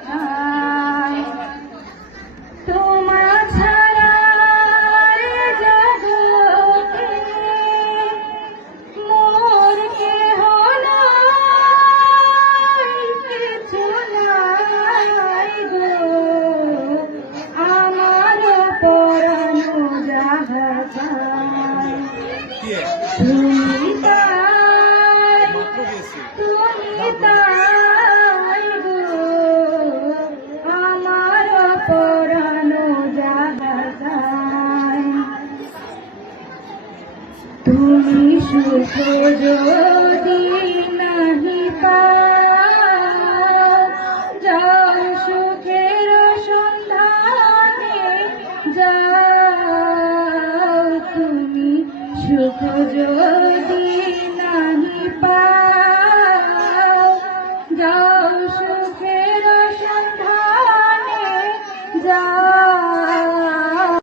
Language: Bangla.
ছায় তোমার ছাড়া জগতে মোর কেহ নাই, কিছু নাই গো আমার পরানো যাহা চায় তুমি তাই গো আমার পরানো যাহা চায় তুমি সুখ যদি নাহি পাও যাও সুখের সন্ধানে যাও তুমি সুখ যদি